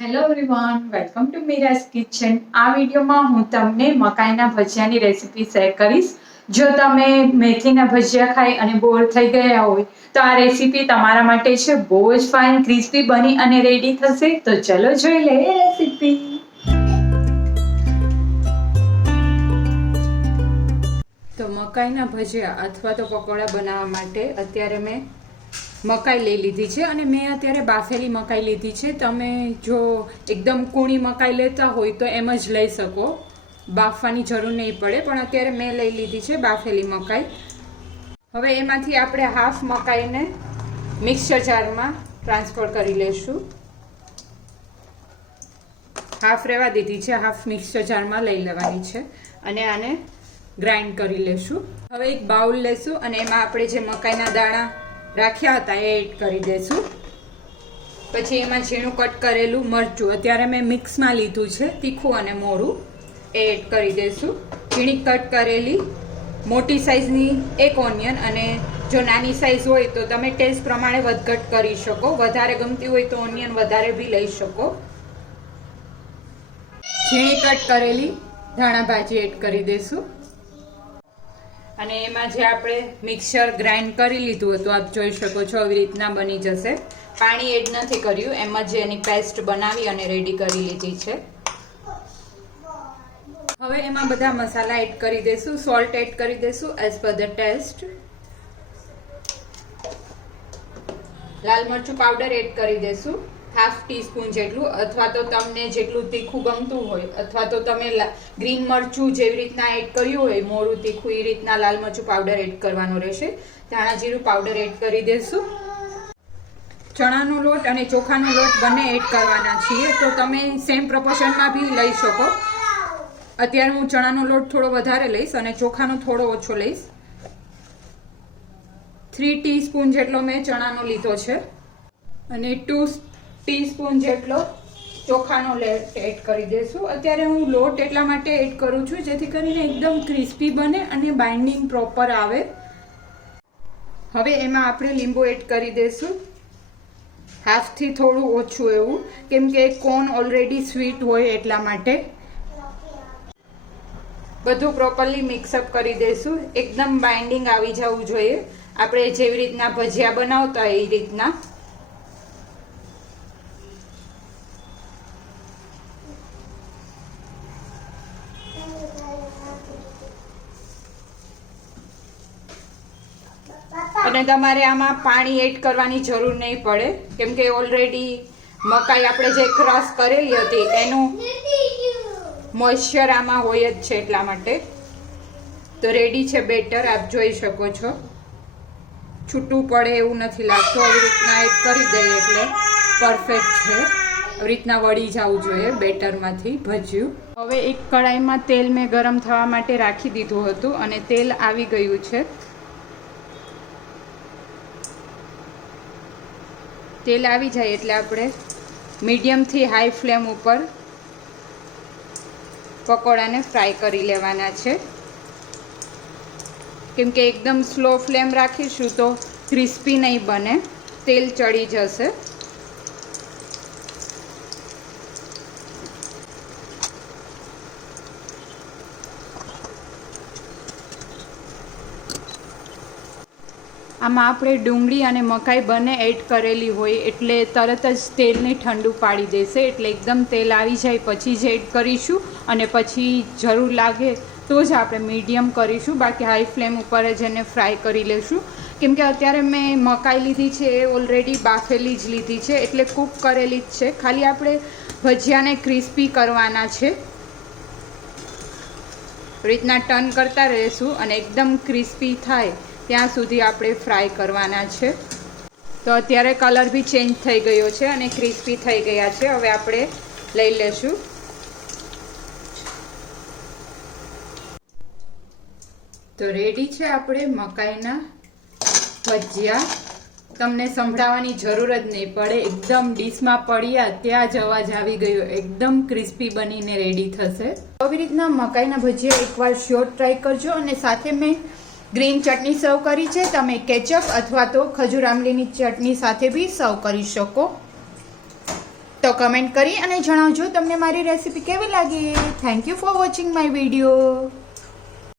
Hello everyone, welcome to Meera's kitchen. આ વિડીયોમાં હું તમને મકાઈના ભજીયાની રેસીપી શેર કરીશ. જો તમે મેથીના ભજીયા ખાઈ અને બોર થઈ ગયા હોય તો આ રેસીપી તમારા માટે છે. બહુ જ ફાઇન ક્રિસ્પી બની અને રેડી થશે. તો ચલો જોઈ લઈએ રેસીપી. તો મકાઈના ભજીયા અથવા તો પકોડા બનાવવા માટે અત્યારે મેં મકાઈ લઈ લીધી છે અને મેં અત્યારે બાફેલી મકાઈ લીધી છે. તમે જો એકદમ કૂણી મકાઈ લેતા હોય તો એમ જ લઈ શકો, બાફવાની જરૂર નહીં પડે. પણ અત્યારે મેં લઈ લીધી છે બાફેલી મકાઈ. હવે એમાંથી આપણે હાફ મકાઈને મિક્સર જારમાં ટ્રાન્સફર કરી લેશું. હાફ રહેવા દીધી છે, હાફ મિક્સર જારમાં લઈ લેવાની છે અને આને ગ્રાઇન્ડ કરી લેશું. હવે એક બાઉલ લેશું અને એમાં આપણે જે મકાઈના દાણા રાખ્યા હતા એ એડ કરી દેશું. પછી એમાં ઝીણું કટ કરેલું મરચું, અત્યારે મેં મિક્સમાં લીધું છે, તીખું અને મોરું, એ એડ કરી દેશું. ઝીણી કટ કરેલી મોટી સાઇઝની એક ઓનિયન, અને જો નાની સાઇઝ હોય તો તમે ટેસ્ટ પ્રમાણે વધઘટ કરી શકો. વધારે ગમતી હોય તો ઓનિયન વધારે બી લઈ શકો. ઝીણી કટ કરેલી ધાણા ભાજી એડ કરી દેશું અને એમાં જે આપણે મિક્સર ગ્રાઇન્ડ કરી લીધું હતું, આપ જોઈ શકો છો આવી રીતના બની જશે. પાણી એડ નથી કર્યું, એમ જ એની પેસ્ટ બનાવી અને રેડી કરી લીધી છે. હવે એમાં બધા મસાલા એડ કરી દઈશું. સોલ્ટ એડ કરી દઈશું એઝ પર ધ ટેસ્ટ. લાલ મરચું પાવડર એડ કરી દઈશું હાફ ટીસ્પૂન જેટલું, અથવા તો તમને જેટલું તીખું ગમતું હોય, અથવા તો તમે ગ્રીન મરચું જેવી રીતના એડ કર્યું હોય મોરું તીખું, એ રીતના લાલ મરચું પાવડર એડ કરવાનો રહેશે. ધાણા જીરું પાવડર એડ કરી દઈશું. ચણાનો લોટ અને ચોખાનો લોટ બંને એડ કરવાના છીએ, તો તમે સેમ પ્રપોર્શનમાં બી લઈ શકો. અત્યારે હું ચણાનો લોટ થોડો વધારે લઈશ અને ચોખાનો થોડો ઓછો લઈશ. 3 ટીસ્પૂન જેટલો મેં ચણાનો લીધો છે અને 2 ટીસ્પૂન જેટલો ચોખાનો લોટ એડ કરી દઈશું. અત્યારે હું લોટ એટલા માટે એડ કરું છું જેથી કરીને એકદમ ક્રિસ્પી બને અને બાઇન્ડિંગ પ્રોપર આવે. હવે એમાં આપણે લીંબુ એડ કરી દઈશું, હાફથી થોડું ઓછું એવું, કેમ કે કોર્ન ઓલરેડી સ્વીટ હોય એટલા માટે. બધું પ્રોપરલી મિક્સઅપ કરી દઈશું. એકદમ બાઇન્ડિંગ આવી જવું જોઈએ, આપણે જેવી રીતના ભજીયા બનાવતા હોય એ રીતના. અને તમારે આમાં પાણી એડ કરવાની જરૂર નહીં પડે, કેમ કે ઓલરેડી મકાઈ આપણે જે ક્રશ કરેલી હતી એનું મોઇશ્ચર આમાં હોય જ છે એટલા માટે. તો રેડી છે બેટર, આપ જોઈ શકો છો. છૂટું પડે એવું નથી લાગતું. આવી રીતના એડ કરી દઈએ એટલે પરફેક્ટ છે. આવી રીતના વળી જવું જોઈએ બેટરમાંથી ભજીયું. હવે એક કડાઈમાં તેલ મેં ગરમ થવા માટે રાખી દીધું હતું અને તેલ આવી ગયું છે. તેલ આવી જાય એટલે આપણે મીડિયમથી હાઈ ફ્લેમ ઉપર પકોડાને ફ્રાય કરી લેવાના છે, કેમ કે એકદમ સ્લો ફ્લેમ રાખીશું તો ક્રિસ્પી નહીં બને, તેલ ચડી જશે. આમાં આપણે ડુંગળી અને મકાઈ બંને એડ કરેલી હોય એટલે તરત જ તેલને ઠંડુ પાડી દેશે. એટલે એકદમ તેલ આવી જાય પછી જ એડ કરીશું અને પછી જરૂર લાગે તો જ આપણે મીડિયમ કરીશું, બાકી હાઈ ફ્લેમ ઉપર જ એને ફ્રાય કરી લઈશું. કેમ કે અત્યારે મેં મકાઈ લીધી છે એ ઓલરેડી બાફેલી જ લીધી છે એટલે કૂક કરેલી જ છે. ખાલી આપણે ભજીયાને ક્રિસ્પી કરવાના છે. રીતના ટર્ન કરતા રહીશું અને એકદમ ક્રિસ્પી થાય ત્યાં સુધી આપણે ફ્રાય કરવાના છે. તો અત્યારે કલર બી ચેન્જ થઈ ગયો છે અને ક્રિસ્પી થઈ ગયા છે. હવે આપણે લઈ લેશું. તો રેડી છે આપણે મકાઈના ભજીયા. તમને સંભળાવવાની જરૂર જ નહીં પડે, એકદમ ડીશમાં પડ્યા ત્યાં જ અવાજ આવી ગયો. એકદમ ક્રિસ્પી બનીને રેડી થશે. આવી રીતના મકાઈના ભજીયા એકવાર શ્યોર ટ્રાય કરજો. અને સાથે મેં ગ્રીન ચટણી સર્વ કરી છે. તમે કેચઅપ અથવા તો ખજૂર આમલીની ચટણી સાથે બી સર્વ કરી શકો. તો કમેન્ટ કરી અને જણાવજો તમને મારી રેસીપી કેવી લાગી. Thank you for watching my video.